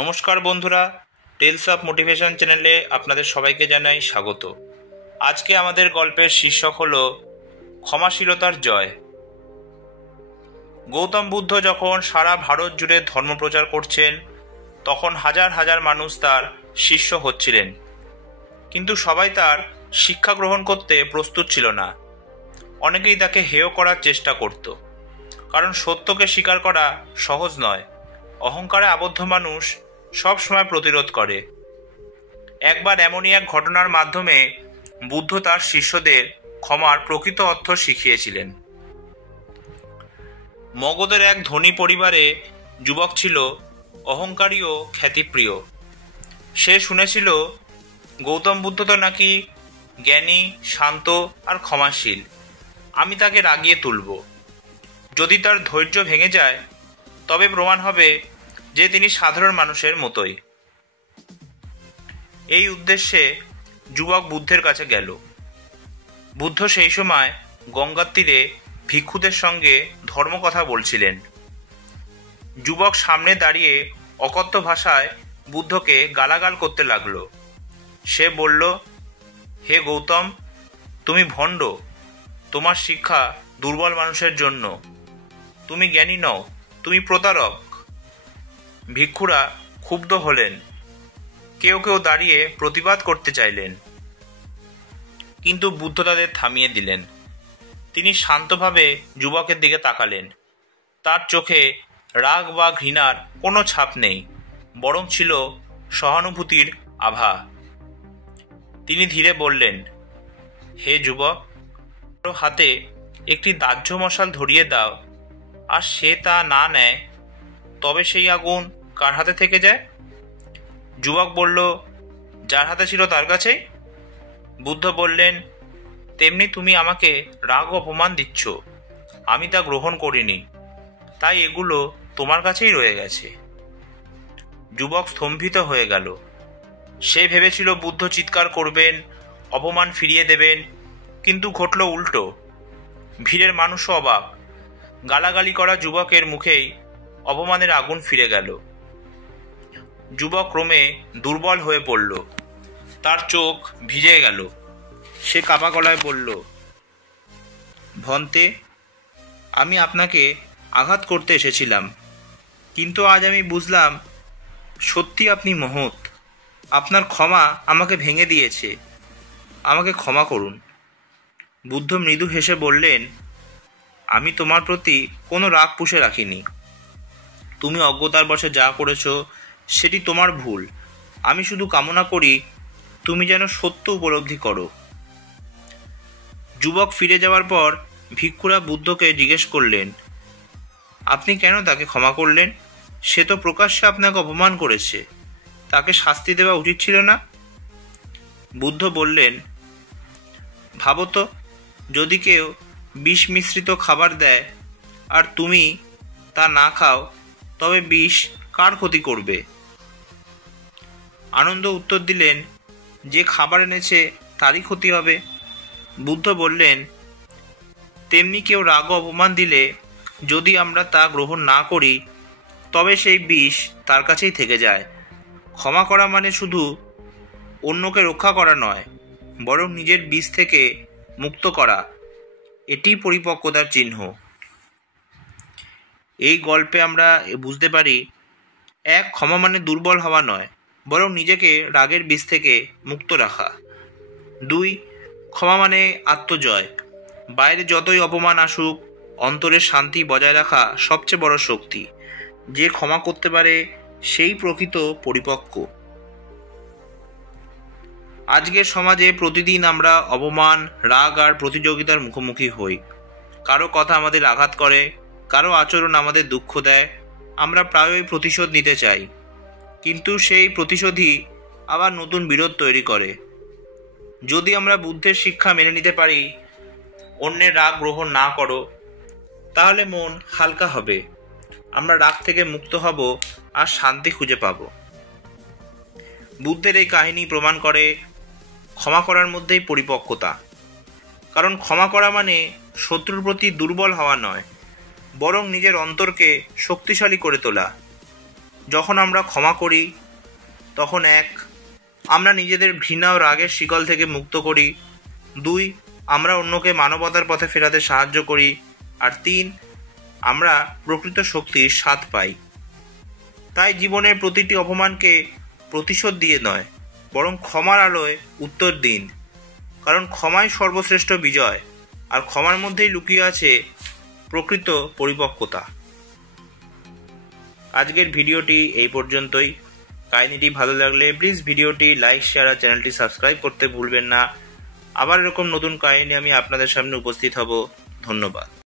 নমস্কার বন্ধুরা, tales of motivation চ্যানেলে আপনাদের সবাইকে জানাই স্বাগত। আজকে আমাদের গল্পের শীর্ষক হল ক্ষমাশীলতার জয়। গৌতম বুদ্ধ যখন সারা ভারত জুড়ে ধর্মপ্রচার করছেন, তখন হাজার হাজার মানুষ তার শিষ্য হচ্ছিলেন, কিন্তু সবাই তার শিক্ষা গ্রহণ করতে প্রস্তুত ছিল না। অনেকেই তাকে হেয় করার চেষ্টা করত, কারণ সত্যকে স্বীকার করা সহজ নয়। অহংকারে আবদ্ধ মানুষ সব সময় প্রতিরোধ করে। একবার এমনই এক ঘটনার মাধ্যমে বুদ্ধ তার শিষ্যদের ক্ষমার প্রকৃত অর্থ শিখিয়েছিলেন। মগধের এক ধনী পরিবারে যুবক ছিল, অহংকারী ও খ্যাতিপ্রিয়। সে শুনেছিল গৌতম বুদ্ধ তো নাকি জ্ঞানী, শান্ত আর ক্ষমাশীল। আমি তাকে রাগিয়ে তুলব। যদি তার ধৈর্য ভেঙে যায়, তবে প্রমাণ হবে যে তিনি সাধারণ মানুষের মতোই। এই উদ্দেশ্যে যুবক বুদ্ধের কাছে গেল। বুদ্ধ সেই সময় গঙ্গার তীরে ভিক্ষুদের সঙ্গে ধর্মকথা বলছিলেন। যুবক সামনে দাঁড়িয়ে অকথ্য ভাষায় বুদ্ধকে গালাগাল করতে লাগল। সে বলল, হে গৌতম, তুমি ভণ্ড। তোমার শিক্ষা দুর্বল মানুষের জন্য। তুমি জ্ঞানী নও, তুমি প্রতারক। ভিক্ষুরা ক্ষুব্ধ হলেন। কেউ কেউ দাঁড়িয়ে প্রতিবাদ করতে চাইলেন, কিন্তু বুদ্ধ তাদের থামিয়ে দিলেন। তিনি শান্তভাবে যুবকের দিকে তাকালেন। তার চোখে রাগ বা ঘৃণার কোনো ছাপ নেই, বরং ছিল সহানুভূতির আভা। তিনি ধীরে বললেন, হে যুবক, হাতে একটি দাহ্য মশাল ধরিয়ে দাও, আর সে তা না নেয়, তবে সেই আগুন কার হাতে থেকে যায়? যুবক বলল, যার হাতে ছিল তার কাছেই। বুদ্ধ বললেন, তেমনি তুমি আমাকে রাগ অপমান দিচ্ছ। আমি তা গ্রহণ করিনি, তাই এগুলো তোমার কাছেই রয়ে গেছে। যুবক স্তম্ভিত হয়ে গেল। সে ভেবেছিল বুদ্ধ চিৎকার করবেন, অপমান ফিরিয়ে দেবেন, কিন্তু ঘটল উল্টো। ভিড়ের মানুষও অবাক। গালাগালি করা যুবকের মুখেই অপমানের আগুন ফিরে গেল। যুবক ক্রমে দুর্বল হয়ে পড়ল। তার চোখ ভিজে গেল। সে কাপা গলায় বলল, ভন্তে, আমি আপনাকে আঘাত করতে এসেছিলাম, কিন্তু আজ আমি বুঝলাম সত্যি আপনি মহৎ। আপনার ক্ষমা আমাকে ভেঙে দিয়েছে। আমাকে ক্ষমা করুন। বুদ্ধ মৃদু হেসে বললেন, আমি তোমার প্রতি কোনো রাগ পুষে রাখিনি। তুমি অজ্ঞতার বশে যা করেছো সেটি তোমার ভুল। আমি শুধু কামনা করি তুমি যেন সত্য উপলব্ধি করো। যুবক ফিরে যাওয়ার পর ভিক্ষুরা বুদ্ধকে জিজ্ঞেস করলেন, আপনি কেন তাকে ক্ষমা করলেন? সে তো প্রকাশ্যে আপনাকে অপমান করেছে। তাকে শাস্তি দেওয়া উচিত ছিল না? বুদ্ধ বললেন, ভাবো তো, যদি কেউ বিষ মিশ্রিত খাবার দেয় আর তুমি তা না খাও, তবে বিষ কার ক্ষতি করবে? আনন্দ উত্তর দিলেন, যে খাবার এনেছে তারই ক্ষতি হবে। বুদ্ধ বললেন, তেমনি কেউ রাগ অপমান দিলে যদি আমরা তা গ্রহণ না করি, তবে সেই বিষ তার কাছেই থেকে যায়। ক্ষমা করা মানে শুধু অন্যকে রক্ষা করা নয়, বরং নিজের বিষ থেকে মুক্ত করা। এটি পরিপক্কতার চিহ্ন। এই গল্পে আমরা বুঝতে পারি, এক, ক্ষমা মানে দুর্বল হওয়া নয়, বরং নিজেকে রাগের বিষ থেকে মুক্ত রাখা। দুই, ক্ষমা মানে আত্মজয়। বাইরে যতই অপমান আসুক, অন্তরের শান্তি বজায় রাখা সবচেয়ে বড় শক্তি। যে ক্ষমা করতে পারে সেই প্রকৃত পরিপক্ক। আজকের সমাজে প্রতিদিন আমরা অপমান, রাগ আর প্রতিযোগিতার মুখোমুখি হই। কারো কথা আমাদের আঘাত করে, কারো আচরণ আমাদের দুঃখ দেয়। আমরা প্রায়ই প্রতিশোধ নিতে চাই, কিন্তু সেই প্রতিশোধই আবার নতুন বিরোধ তৈরি করে। যদি আমরা বুদ্ধের শিক্ষা মেনে নিতে পারি, অন্যের রাগ গ্রহণ না করো, তাহলে মন হালকা হবে। আমরা রাগ থেকে মুক্ত হব আর শান্তি খুঁজে পাব। বুদ্ধের এই কাহিনী প্রমাণ করে, ক্ষমা করার মধ্যেই পরিপক্কতা। কারণ ক্ষমা করা মানে শত্রুর প্রতি দুর্বল হওয়া নয়, বরং নিজের অন্তরকে শক্তিশালী করে তোলা। যখন আমরা ক্ষমা করি তখন 1. আমরা নিজেদের ঘৃণা ও রাগের শিকল থেকে মুক্ত করি। 2. আমরা অন্যকে মানবতার পথে ফেরাতে সাহায্য করি। আর 3. আমরা প্রকৃত শক্তির স্বাদ পাই। তাই জীবনের প্রতিটি অপমানকে প্রতিশোধ দিয়ে নয়, বরং ক্ষমার আলোয় উত্তর দিন, কারণ ক্ষমাই সর্বশ্রেষ্ঠ বিজয়, আর ক্ষমার মধ্যেই লুকিয়ে আছে প্রকৃত পরিপক্কতা। আজকের ভিডিওটি এই পর্যন্তই। কাহিনীটি ভালো লাগলে প্লিজ ভিডিওটি লাইক, শেয়ার আর চ্যানেলটি সাবস্ক্রাইব করতে ভুলবেন না। আবার এরকম নতুন কাহিনী আমি আপনাদের সামনে উপস্থিত হব। ধন্যবাদ।